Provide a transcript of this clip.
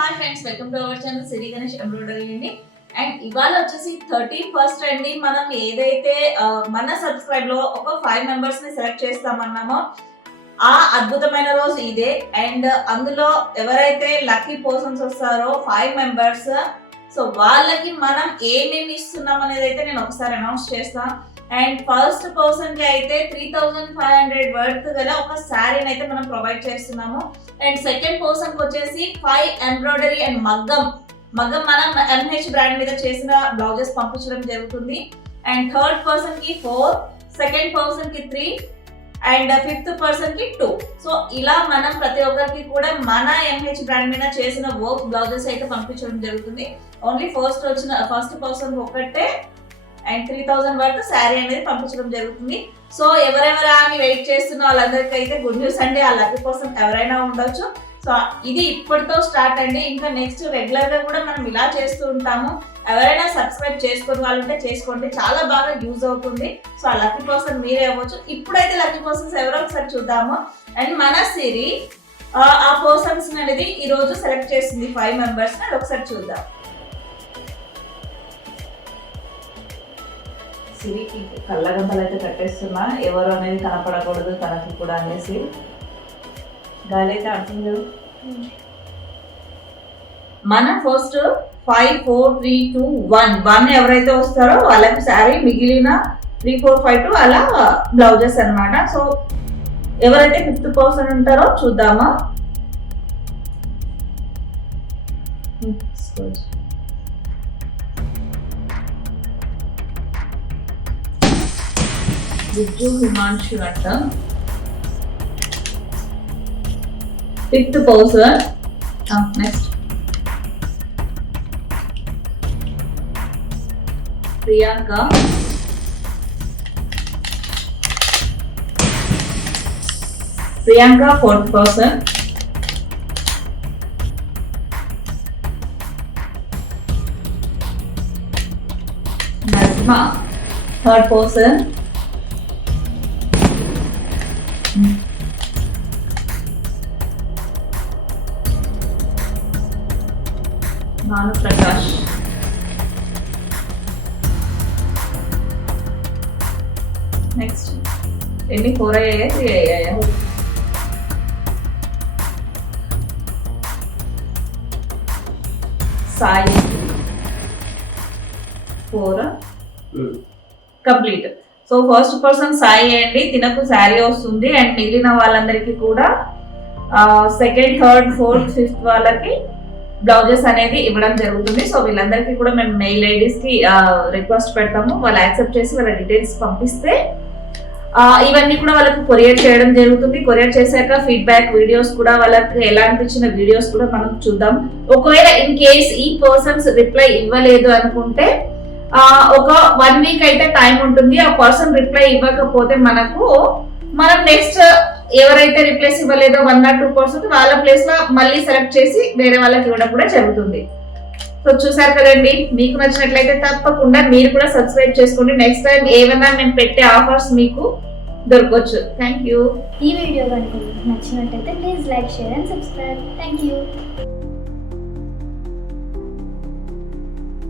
Hi friends, welcome to our channel Siri Ganesh embroidery అండి. And ఇవాళ వచ్చేసి 31st అండి. మనం ఏదైతే మన సబ్స్క్రైబ్ లో ఒక 5 మెంబర్స్ ని సెలెక్ట్ చేస్తామన్నామో ఆ అద్భుతమైన రోజు ఇదే. అండ్ అందులో ఎవరైతే లక్కీ పర్సన్స్ వస్తారో 5 మెంబర్స్, సో వాళ్ళకి మనం ఏమేమి ఇస్తున్నాం అనేది అయితే నేను ఒకసారి అనౌన్స్ చేస్తాను. అండ్ ఫస్ట్ పర్సన్ కి అయితే 3500 వర్త్ గల ఒక శారీని అయితే మనం ప్రొవైడ్ చేస్తున్నాము. అండ్ సెకండ్ పర్సన్ కి వచ్చేసి 5 ఎంబ్రాయిడరీ అండ్ మగ్గం మనం MH బ్రాండ్ మీద చేసిన బ్లౌజెస్ పంపించడం జరుగుతుంది. అండ్ థర్డ్ పర్సన్ కి 4, సెకండ్ పర్సన్ కి 3 అండ్ ఫిఫ్త్ పర్సన్ కి 2. సో ఇలా మనం ప్రతి ఒక్కరికి కూడా మన MH బ్రాండ్ మీద చేసిన వర్క్ బ్లౌజెస్ అయితే పంపించడం జరుగుతుంది. ఓన్లీ ఫస్ట్ పర్సన్ ఒకటే అండ్ 3000 వరకు శారీ అనేది పంపించడం జరుగుతుంది. సో ఎవరెవరా అని వెయిట్ చేస్తున్న వాళ్ళందరికీ అయితే గుడ్ న్యూస్ అండి. ఆ లక్కీ పర్సన్ ఎవరైనా ఉండొచ్చు. సో ఇది ఇప్పటితో స్టార్ట్ అండి. ఇంకా నెక్స్ట్ రెగ్యులర్ గా కూడా మనం ఇలా చేస్తూ ఉంటాము. ఎవరైనా సబ్స్క్రైబ్ చేసుకుని వాళ్ళంటే చేసుకోండి, చాలా బాగా యూజ్ అవుతుంది. సో ఆ లక్కీ పర్సన్ మీరే అవ్వచ్చు. ఇప్పుడైతే లక్కీ పర్సన్స్ ఎవరో ఒకసారి చూద్దాము. అండ్ మన సిరి ఆ పర్సన్స్ అనేది ఈ రోజు సెలెక్ట్ చేసింది 5 మెంబర్స్. అది ఒకసారి చూద్దాం. సిరికి కళ్ళగంతలు అయితే కట్టేస్తున్నా, ఎవరు అనేది కనపడకూడదు తనకి కూడా అనేసి. గాలి అయితే అర్థంలేదు. మనం ఫస్ట్ 5, 4, 3, 2, 1 ఎవరైతే వస్తారో వాళ్ళకి శారీ, మిగిలిన 3, 4, 5, 2 అలా బ్లౌజెస్ అన్నమాట. సో ఎవరైతే 5th పర్సన్ ఉంటారో చూద్దామా. విజు హిమాంశు అంట 5th person. Next Priyanka, 4th person. Najma 3rd person. Bhanu Prakash. Next ఎన్ని 4 అయ్యాయా 3 అయ్యాయా? Sai 4 complete. So first person Sai అండి, తినకు శారీ వస్తుంది. అండ్ మిగిలిన వాళ్ళందరికీ కూడా సెకండ్, థర్డ్, ఫోర్త్, 5th వాళ్ళకి బ్లౌజెస్ అనేది ఇవ్వడం జరుగుతుంది. సో వీళ్ళందరికీ కూడా మేము మెయిల్ ఐడీస్ కి రిక్వెస్ట్ పెడతాము. వాళ్ళు యాక్సెప్ట్ చేసి వాళ్ళ డీటెయిల్స్ పంపిస్తే ఇవన్నీ కూడా వాళ్ళకి కొరియర్ చేయడం జరుగుతుంది. కొరియర్ చేశాక ఫీడ్బ్యాక్ వీడియోస్ కూడా వాళ్ళకి ఎలా అనిపించిన వీడియోస్ కూడా మనం చూద్దాం. ఒకవేళ ఇన్ కేస్ ఈ పర్సన్స్ రిప్లై ఇవ్వలేదు అనుకుంటే ఒక 1 వీక్ అయితే టైం ఉంటుంది. ఆ పర్సన్ రిప్లై ఇవ్వకపోతే మనం నెక్స్ట్ ఎవరైతే రిప్లేస్ ఇవ్వలేదో 1 or 2% వాళ్ళ ప్లేస్ లో మళ్ళీ సెలెక్ట్ చేసి వేరే వాళ్ళకి ఇవ్వడం కూడా జరుగుతుంది. సో చూసారు కదండి, మీకు నచ్చినట్లయితే తప్పకుండా మీరు కూడా సబ్స్క్రైబ్ చేసుకోండి. నెక్స్ట్ టైం ఏమైనా మేము పెట్టే ఆఫర్స్ మీకు దొరకవచ్చు. Thank you. ఈ వీడియో కనుక నచ్చినట్లయితే please like, share and subscribe. Thank you.